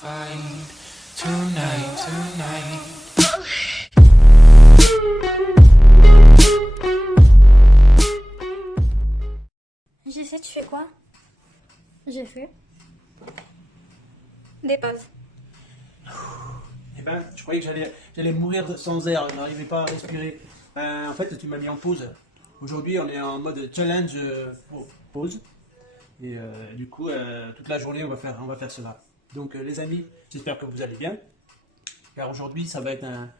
find tonight. J'essaie, tu fais quoi? J'ai fait des pauses. Eh ben, je croyais que j'allais mourir sans air, je n'arrivais pas à respirer. En fait, tu m'as mis en pause. Aujourd'hui, on est en mode challenge pause. Et du coup, toute la journée, on va faire cela. Donc, les amis, j'espère que vous allez bien. Car aujourd'hui, ça va être un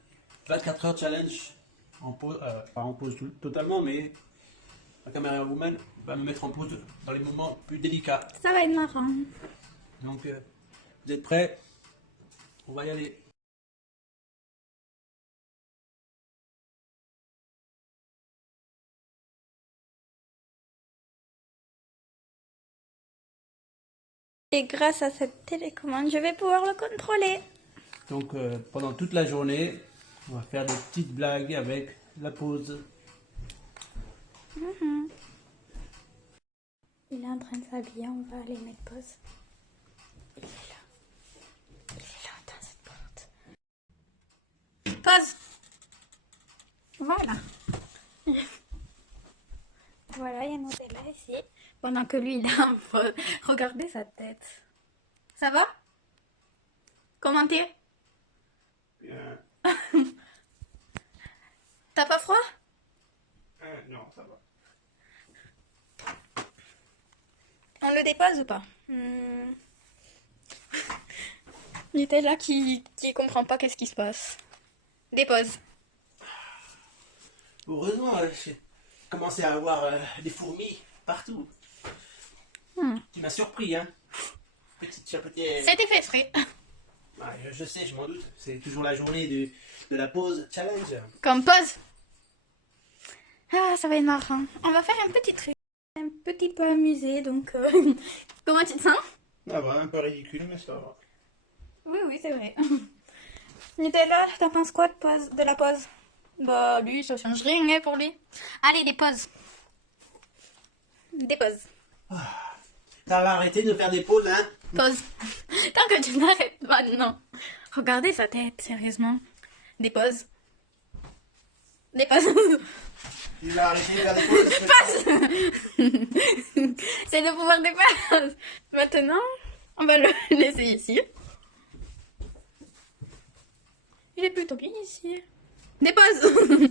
24 heures challenge en pause, pas en pause totalement, mais la caméra woman va me mettre en pause dans les moments plus délicats. Ça va être marrant. Donc, vous êtes prêts? On va y aller. Et grâce à cette télécommande, je vais pouvoir le contrôler. Donc pendant toute la journée, on va faire des petites blagues avec la pause. Il est en train de s'habiller, on va aller mettre pause. Il est là. Il est là dans cette porte. Pause. Voilà. Voilà, il y a Nutella ici. Pendant que lui, il est en pause. Regardez sa tête. Ça va? Comment t'es? Bien. T'as pas froid? Non, ça va. On le dépose ou pas? Nutella qui comprend pas qu'est-ce qui se passe. Dépose. Heureusement, j'ai commencé à avoir des fourmis partout. Tu m'as surpris, hein. Petite chapetière. C'était fait exprès. Ah, je sais, je m'en doute. C'est toujours la journée de la pause challenge. Comme pause. Ah, ça va être marrant. On va faire un petit truc. Un petit peu amusé, donc... Comment tu te sens? Ah bah, un peu ridicule, mais ça va. Oui, c'est vrai. Nutella, t'en penses quoi de la pause? Bah, lui, ça change rien hein, pour lui. Allez, des pauses. Des pauses. Ça va arrêter de faire des pauses, hein. Pause. Tant que tu n'arrêtes pas, non. Regardez sa tête, sérieusement. Des pauses. Des pauses. Il va arrêter de faire des pauses. C'est le pouvoir des pauses. Maintenant, on va le laisser ici. Il est plutôt bien ici. Des pauses.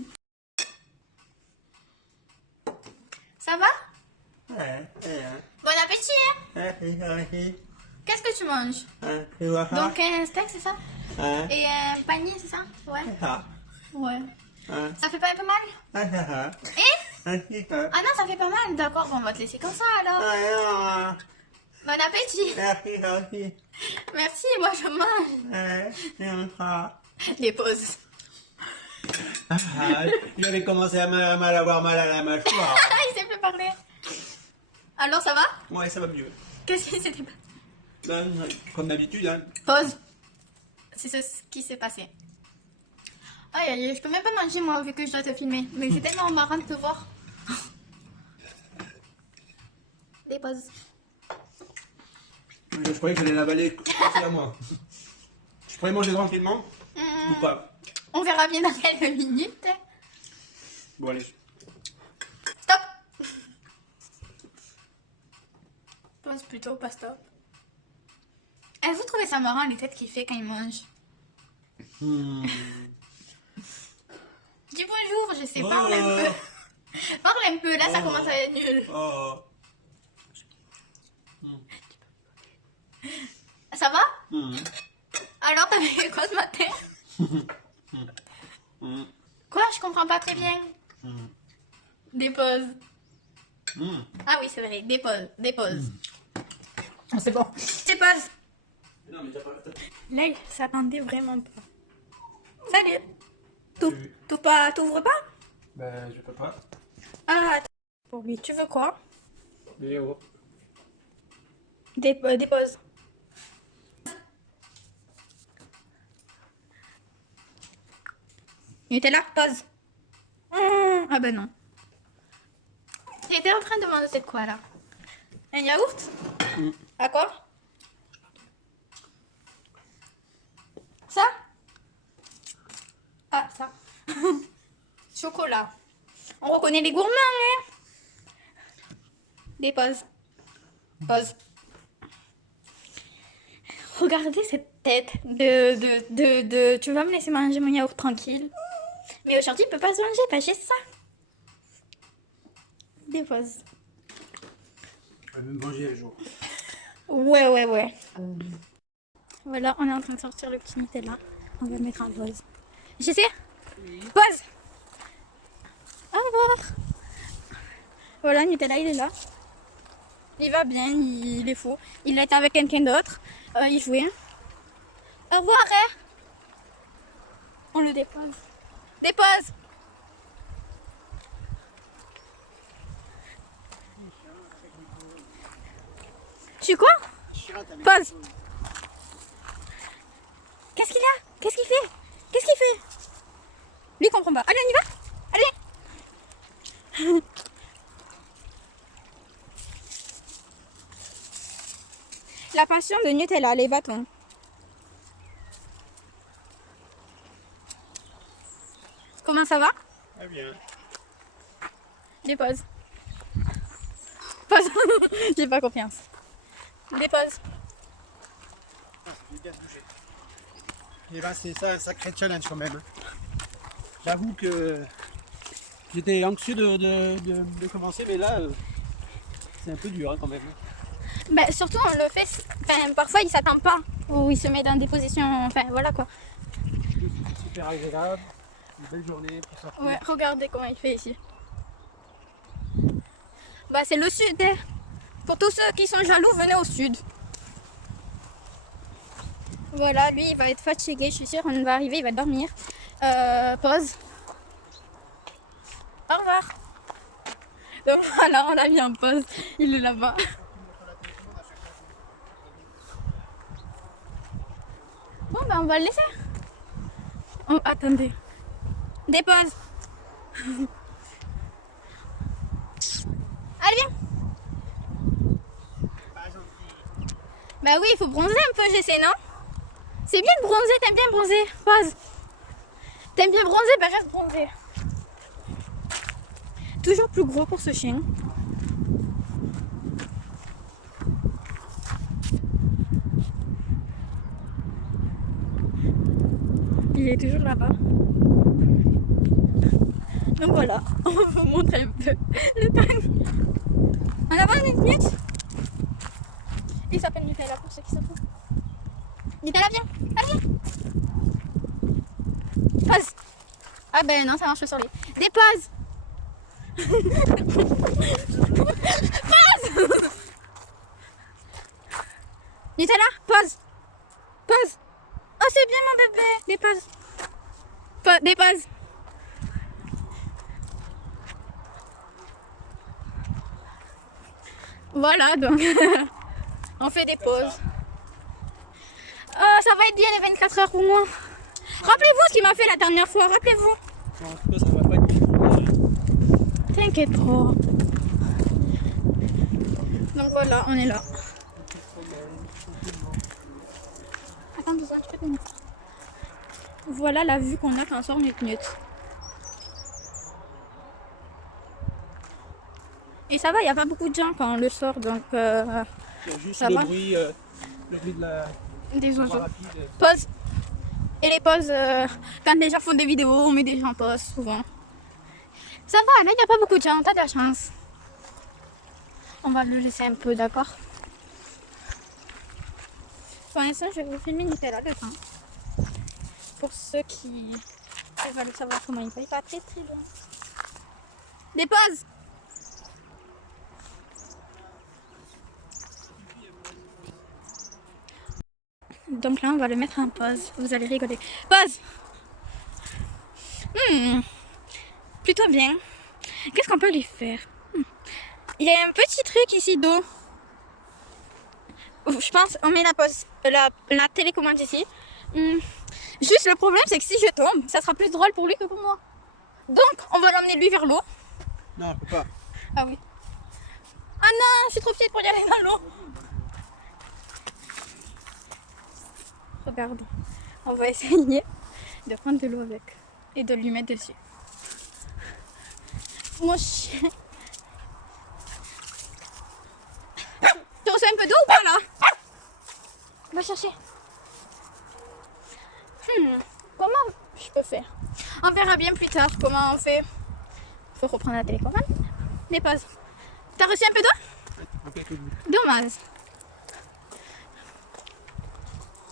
Ça va? Ouais. Bon appétit. Qu'est-ce que tu manges? Donc un steak, c'est ça? Et un panier, c'est ça? Ouais. Ouais. Ça fait pas un peu mal? Et? Ah non, ça fait pas mal. D'accord, bon, on va te laisser comme ça alors. Bon appétit. Merci, moi je mange. Les pauses. Il avait commencé à avoir mal à la mâchoire. Il s'est fait parler. Alors ça va? Ouais, ça va mieux. Qu'est-ce qui s'était passé? Comme d'habitude, hein. Pause. C'est ce qui s'est passé. Aïe aïe, je peux même pas manger moi vu que je dois te filmer. Mais c'est tellement marrant de te voir. Des pauses. Je croyais que j'allais l'avaler. C'est à moi. Je pourrais manger tranquillement ou pas? On verra bien dans quelques minutes. Bon, allez. Stop. Pause plutôt, pas stop. Vous trouvez ça marrant les têtes qu'il fait quand il mange? Dis bonjour, je sais, parle un peu. Parle un peu, là ça commence à être nul. Ça va? Alors t'as fait quoi ce matin? Quoi? Je comprends pas très bien. Des pauses. Ah oui, c'est vrai, des pauses, des pauses. C'est bon. Des pauses. Non, mais t'as pas. Là, il s'attendait vraiment pas. Salut. T'ouvres pas? Ben, je peux pas. Ah, attends. Pour lui, tu veux quoi? Mais oh. Des pauses. Nutella, pause. Ah ben non. J'étais en train de manger c'est quoi là? Un yaourt? À quoi? chocolat. On reconnaît les gourmands, hein. Dépose. Pose. Regardez cette tête de... Tu vas me laisser manger mon yaourt tranquille. Mais aujourd'hui, il peut pas se manger, pas chez ça. Dépose. Je vais même manger un jour. Ouais. Voilà, on est en train de sortir le petit Nutella. On va le mettre en pause. J'essaie. Oui. Pause. Au revoir. Voilà, Nutella, il est là. Il va bien, il est fou. Il était avec quelqu'un d'autre. Il jouait. Au revoir, hein. On le dépose. Dépose. Je suis quoi? Pause. Qu'est-ce qu'il a? Qu'est-ce qu'il fait? Qu'est-ce qu'il fait? Lui, il comprend pas. Allez, on y va? Allez. La passion de Nutella, les bâtons. Comment ça va? Très bien. Dépose. Pose. J'ai pas confiance. Dépose. J'ai bien bougé. Et ben c'est ça un sacré challenge quand même. J'avoue que j'étais anxieux de commencer, mais là c'est un peu dur hein, quand même. Bah, surtout on le fait, enfin, parfois il s'attend pas, ou il se met dans des positions, enfin voilà quoi. C'est super agréable, une belle journée pour sortir. Ouais, regardez comment il fait ici. Bah c'est le sud, hein. Pour tous ceux qui sont jaloux, venez au sud. Voilà, lui il va être fatigué, je suis sûre, on va arriver, il va dormir. Pause. Au revoir. Donc voilà, on l'a mis en pause, il est là-bas. Bon ben on va le laisser. Oh attendez. Dépose. Allez viens. Bah oui, il faut bronzer un peu, j'essaie, non? C'est bien de bronzer, t'aimes bien bronzer? Pause. T'aimes bien bronzer? Bah reste bronzer. Toujours plus gros pour ce chien. Il est toujours là-bas. Donc voilà, on va vous montrer un peu le panier. En avant une minute. Il s'appelle Nutella pour ceux qui savent. Nutella, viens. Allez, viens. Pause. Ah ben non, ça marche sur les... Dépose. Pause. Nutella, pause. Pause. Oh c'est bien mon bébé. Dépose. Dépose. Voilà donc. On fait des pauses. Ça va être bien les 24 heures pour moi. Rappelez-vous ce qu'il m'a fait la dernière fois, rappelez-vous. En tout cas, ça va pas être bien. T'inquiète pas. Donc voilà, on est là. Attends 2 secondes, je peux te mettre. Voilà la vue qu'on a quand on sort Nut. Et ça va, il n'y a pas beaucoup de gens quand on le sort, donc Il y a juste ça le va. bruit de la... Des oiseaux. rapide. Pause. Et les pauses, quand les gens font des vidéos, on met des gens en pause souvent. Ça va, là il n'y a pas beaucoup de gens, t'as de la chance. On va le laisser un peu, d'accord? Pour l'instant, je vais vous filmer Nutella le temps. Pour ceux qui veulent savoir comment il va pas très loin. Des pauses. Donc là, on va le mettre en pause. Vous allez rigoler. Pause. Plutôt bien. Qu'est-ce qu'on peut lui faire? Il y a un petit truc ici d'eau. Je pense on met la télécommande ici. Juste le problème, c'est que si je tombe, ça sera plus drôle pour lui que pour moi. Donc, on va l'emmener lui vers l'eau. Non, je peux pas. Ah oui. Ah non, je suis trop petite pour y aller dans l'eau. Regarde, on va essayer de prendre de l'eau avec et de lui mettre dessus. Mon chien. Tu reçois un peu d'eau ou pas là? Va chercher. Comment je peux faire? On verra bien plus tard comment on fait. Faut reprendre la télécommande. Des pauses. T'as reçu un peu d'eau? Dommage.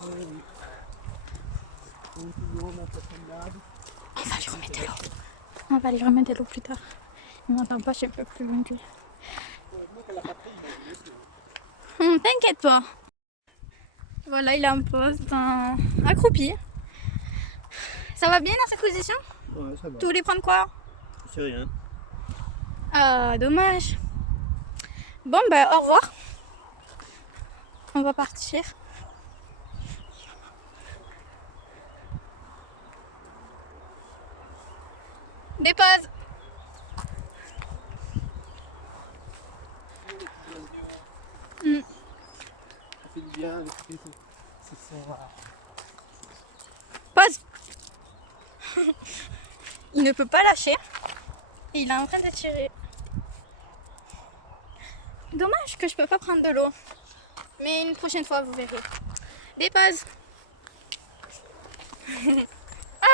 On va lui remettre de l'eau. On va lui remettre de l'eau plus tard. Il m'entend pas, je suis un peu plus loin que lui. T'inquiète pas. Voilà, il est en pause, accroupi. Ça va bien dans cette position? Ouais, ça va. Tu voulais prendre quoi? C'est rien. Ah, dommage. Bon, ben, au revoir. On va partir. Dépose. Ça fait du bien. Pause. Il ne peut pas lâcher. Et il est en train de tirer. Dommage que je peux pas prendre de l'eau. Mais une prochaine fois, vous verrez. Dépose.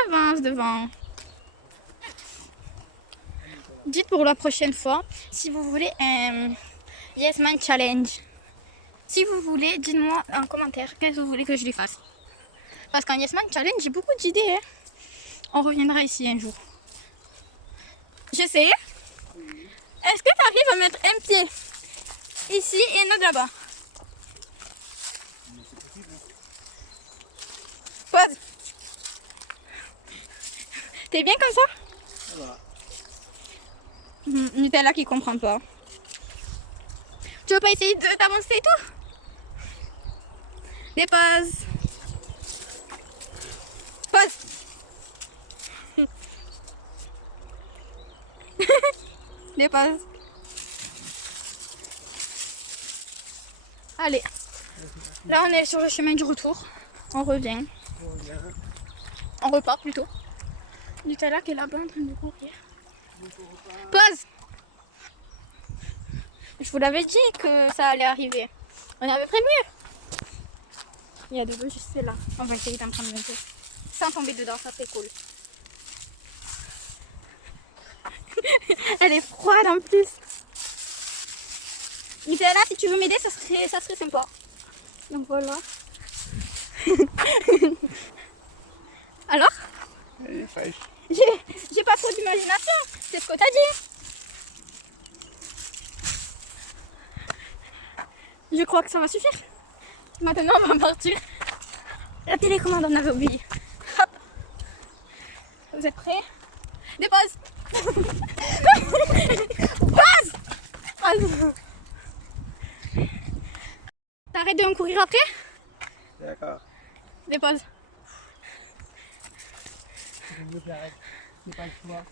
Avance devant. Dites pour la prochaine fois si vous voulez un Yes Man Challenge. Si vous voulez, dites-moi en commentaire qu'est-ce que vous voulez que je lui fasse. Parce qu'en Yes Man Challenge, j'ai beaucoup d'idées. Hein. On reviendra ici un jour. Je sais. Est-ce que tu arrives à mettre un pied ici et un autre là-bas? Pause. T'es bien comme ça? Ça va. Nutella qui comprend pas. Tu veux pas essayer de t'avancer et tout? Dépose. Pause. Dépose. Allez. Là, on est sur le chemin du retour. On revient. On repart plutôt. Nutella qui est là-bas en train de courir. Pause. Je vous l'avais dit que ça allait arriver. On avait prévenu. Il y a de l'eau juste là. On va essayer d'en prendre un peu. Sans tomber dedans, ça serait cool. Elle est froide en plus. Nutella, si tu veux m'aider, ça serait sympa. Donc voilà. Alors? Elle est fraîche. J'ai pas trop d'imagination. C'est ce que t'as dit. Je crois que ça va suffire. Maintenant, on va partir. La télécommande, on avait oublié. Hop. Vous êtes prêts? Dépose. Pause. Pause. T'arrêtes de me courir après? D'accord. Dépose. Je veux que j'arrête. C'est pas le choix. De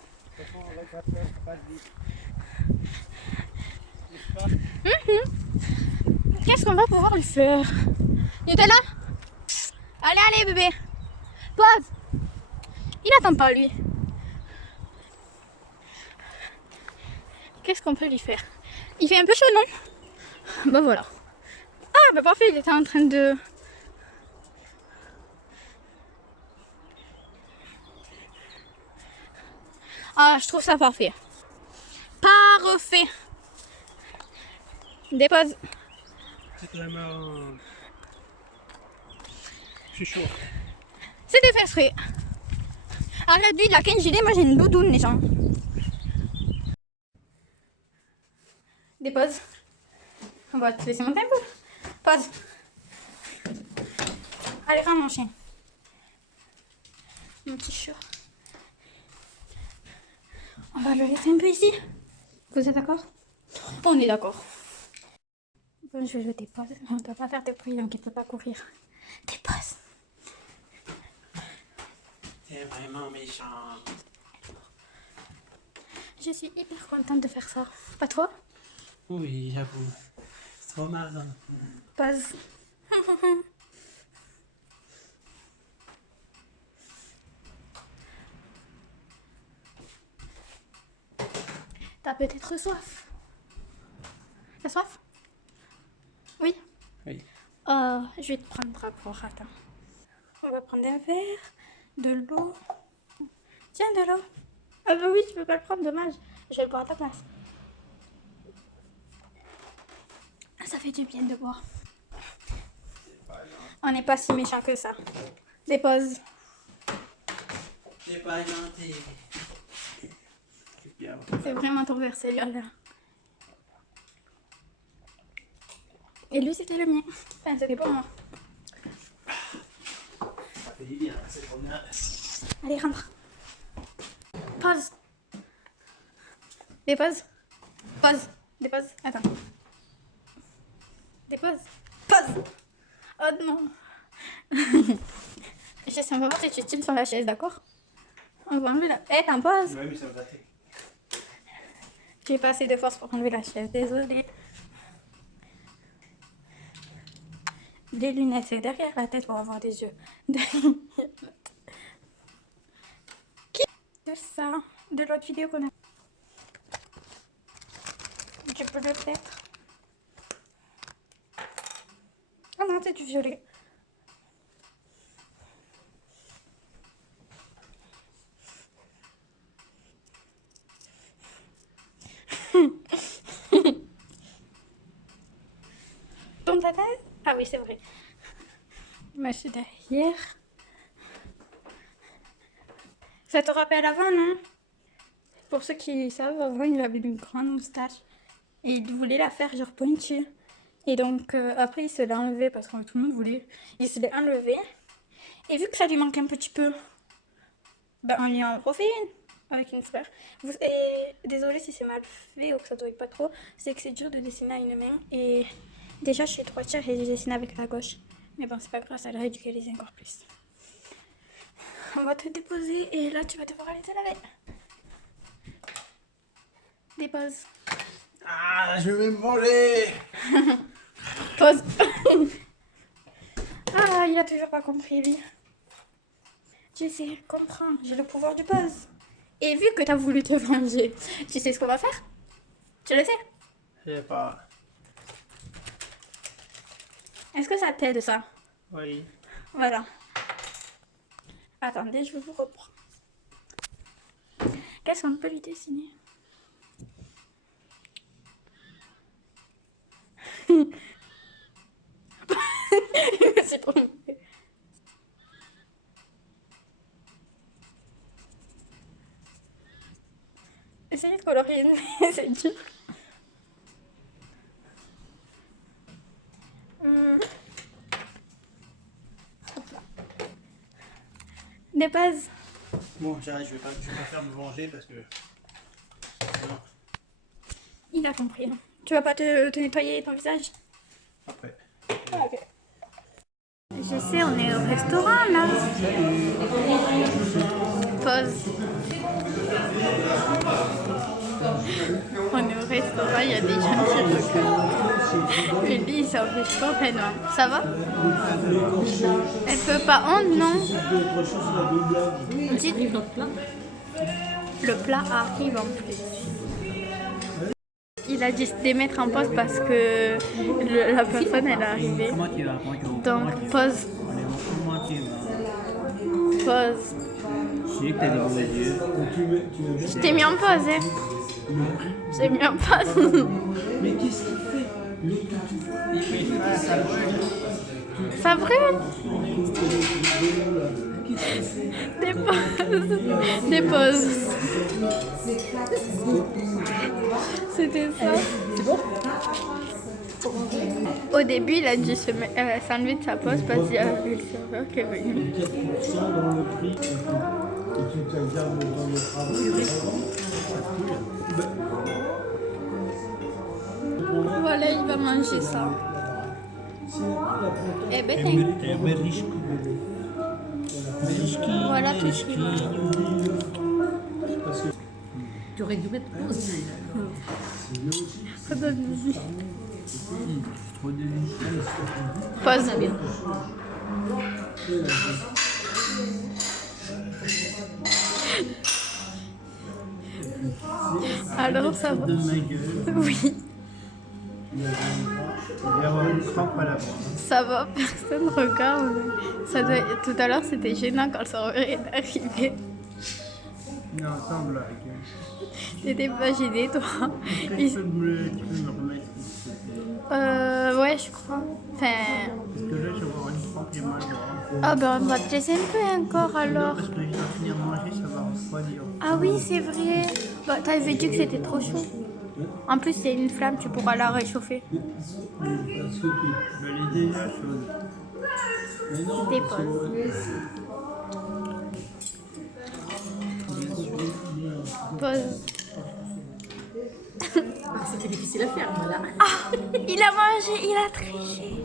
toute façon, avec la peur, ça passe vite. N'est-ce pas? Qu'est-ce qu'on va pouvoir lui faire? Nutella? Allez, allez, bébé. Pause. Il attend pas, lui. Qu'est-ce qu'on peut lui faire? Il fait un peu chaud, non? Bah voilà. Ah, bah parfait, il était en train de... Ah, je trouve ça parfait. Parfait. Dépose. C'est vraiment... Je suis chaud. C'est des fesses frais. Arrête, lui, il a qu'un gilet, moi j'ai une doudoune, les gens. Dépose. On va te laisser monter un peu. Pause. Allez, rends mon chien. Mon petit chat. On va le laisser un peu ici. Vous êtes d'accord? On est d'accord. Bon, je le dépose. On ne doit pas faire de bruit, donc il ne peut pas courir. Dépose. C'est vraiment méchant. Je suis hyper contente de faire ça. Pas toi? Oui, j'avoue. C'est trop marrant. Pause. T'as peut-être soif. T'as soif? Oui. Oui. Je vais te prendre un rapport, attends. On va prendre un verre, de l'eau. Tiens, de l'eau. Ah bah oui, tu peux pas le prendre, dommage. Je vais le boire à ta place. Ça fait du bien de boire. On n'est pas si méchant que ça. Dépose. C'est pas gentil. C'est bien. C'est vraiment ton verre, celui-là. Et lui, c'était le mien. Enfin, c'était pour moi. Ça fait du bien, c'est trop bien. Allez, rentre. Pause. Dépose. Pause. Dépose. Attends. Dépose. Pause. Oh non. Je sais pas si tu tiens sur la chaise, d'accord? On va enlever la... Eh, t'en poses. Ouais, mais ça va gâter. J'ai pas assez de force pour enlever la chaise, désolée. Des lunettes, c'est derrière la tête pour avoir des yeux. Qui de ça? De l'autre vidéo qu'on a. Tu peux le peut-être. Ah non, c'est du violet. Ton tête? Ah oui, c'est vrai. Moi, je suis derrière. Ça te rappelle avant, non? Pour ceux qui savent, avant, il avait une grande moustache. Et il voulait la faire genre pointue. Et donc, après, il se l'a enlevé parce que tout le monde voulait. Il se l'est enlevé. Et vu que ça lui manque un petit peu, ben, on lui en refait une avec une fleur. Désolée si c'est mal fait ou que ça ne doit pas trop. C'est que c'est dur de dessiner à une main. Et déjà, je suis 3/4 et je dessine avec la gauche. Mais bon, c'est pas grave, ça l'a ridiculisé encore plus. On va te déposer et là, tu vas devoir aller te laver. Dépose. Ah, je vais me manger. Pause. Ah, il a toujours pas compris, lui. J'essaie de comprendre, j'ai le pouvoir du pause. Et vu que t'as voulu te venger, tu sais ce qu'on va faire? Tu le sais? Je sais pas. Est-ce que ça t'aide, ça? Oui. Voilà. Attendez, je vais vous reprendre. Qu'est-ce qu'on peut lui dessiner? C'est trop mauvais. Essayez de colorier, c'est dur. Hop là. Des bases. Bon, j'arrête, je vais pas faire me venger parce que. Non. Il a compris. Hein. Tu vas pas te nettoyer ton visage? Après. Ah, ok. Je sais, on est au restaurant là. Pause. On est au restaurant, il y a des gens qui regardent. Et lui, il s'empêche complètement. Ça va? Elle peut pas honte, non? Dites le plat arrive en plus. Il a dû se démettre en pause parce que la personne elle est arrivée. Donc pause. Pause. Je t'ai mis en pause, hein. J'ai mis en pause. Mais qu'est-ce qu'il fait? Ça brûle. Des pauses. Des pauses. C'était ça. C'est bon? Au début, il a dû s'enlever de sa pause parce qu'il y avait le serveur qui est venu. 4% dans le prix et tu te gardes dans le travail. Voilà, il va manger ça. Et ben, voilà tout ce qu'il mange. Tu aurais dû mettre pause. Ça donne envie. Pause. Alors ça va. De ma gueule. Oui, Il va y avoir une crampe à la bras. ça va, personne regarde. Ça doit... Tout à l'heure c'était gênant quand le serveur est arrivé. Non, sans blague. T'étais pas gêné toi. Est-ce que Il- tu peux me remettre s'il te plaît? Ouais, je crois. Enfin... Parce que là, je vais avoir une crampe, j'ai mal au bras. Ah ben on va te laisser un peu encore alors. Parce que je dois finir de manger, ça va refroidir. Ah oui, c'est vrai. Bah, t'avais dit que c'était trop chaud. En plus, c'est une flamme, tu pourras la réchauffer. Elle est déjà chaude. Dépose. Pause. Ah, c'était difficile à faire, voilà. Ah, il a mangé, il a triché.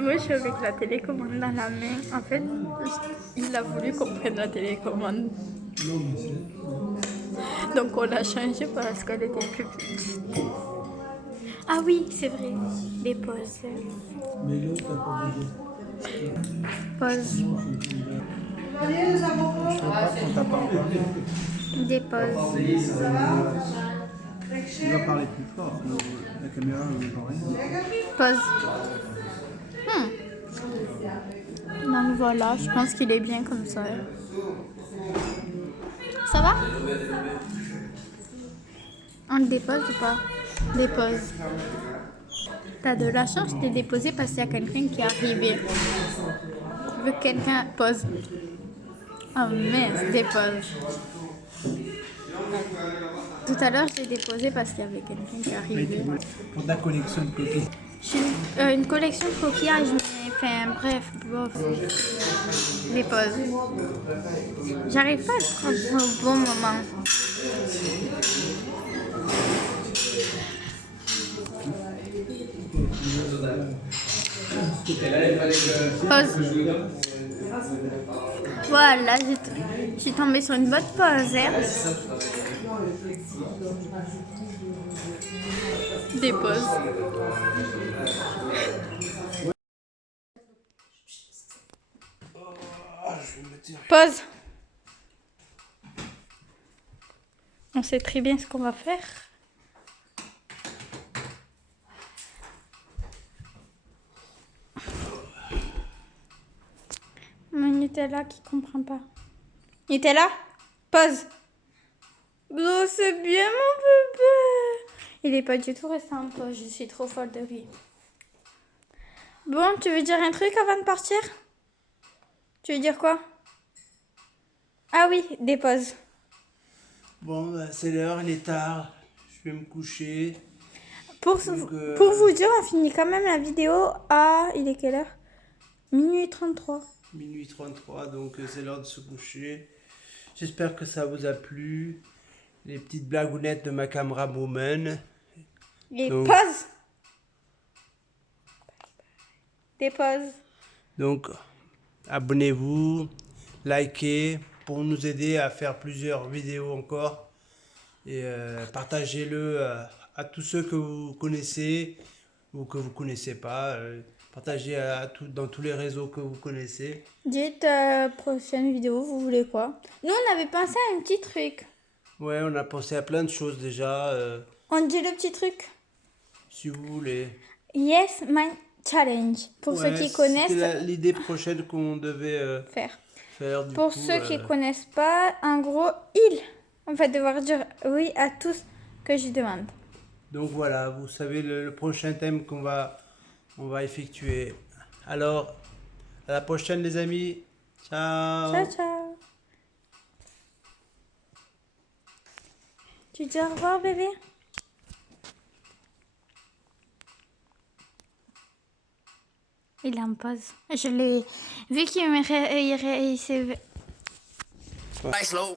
Moi, je suis avec la télécommande dans la main. En fait, il a voulu qu'on prenne la télécommande. Donc, on l'a changée parce qu'elle était plus petite. Ah oui, c'est vrai. Des pauses. Pause. Je sais pas qu'on t'a pas encore. Des pauses. Tu dois parler plus fort, sinon la caméra ne voit rien. Pause. Donc voilà, je pense qu'il est bien comme ça. Ça va? On le dépose ou pas? Dépose. T'as de la chance, je t'ai déposé parce qu'il y a quelqu'un qui est arrivé. Je veux que quelqu'un pose. Oh mince, dépose. Tout à l'heure, je l'ai déposé parce qu'il y avait quelqu'un qui est arrivé. Pour ta collection de coquilles. Une collection de coquillages, mais enfin bref, bof. Dépose. J'arrive pas à le prendre au bon moment. Pause. Voilà, je suis tombée sur une bonne pause. Hein. Dépose. Pause. On sait très bien ce qu'on va faire. Mon Nutella qui comprend pas. Nutella, pause. Oh, c'est bien mon bébé. Il est pas du tout resté en pause. Je suis trop folle de lui. Bon, tu veux dire un truc avant de partir? Tu veux dire quoi? Ah oui, dépose. Bon, bah, c'est l'heure, il est tard. Je vais me coucher. Pour vous dire, on finit quand même la vidéo à... Il est quelle heure? Minuit 33. Minuit 33, donc c'est l'heure de se coucher. J'espère que ça vous a plu. Les petites blagounettes de ma caméra woman. Et Donc- pause. Dépose. Donc, abonnez-vous, likez pour nous aider à faire plusieurs vidéos encore. Et partagez-le à tous ceux que vous connaissez ou que vous connaissez pas. Partagez dans tous les réseaux que vous connaissez. Dites prochaine vidéo, vous voulez quoi? Nous, on avait pensé à un petit truc. Ouais, on a pensé à plein de choses déjà. On dit le petit truc. Si vous voulez. Yes, my challenge. Pour ceux Ouais, qui c'était connaissent, l'idée prochaine qu'on devait faire. faire. Du Pour coup, ceux qui connaissent pas, en gros, on va devoir dire oui à tout ce que je demande. Donc voilà, vous savez le prochain thème qu'on va effectuer. Alors, à la prochaine les amis. Ciao. Ciao, ciao. Tu dis au revoir, bébé? Il est en pause. Je l'ai vu qu'il me... il s'est... Nice low.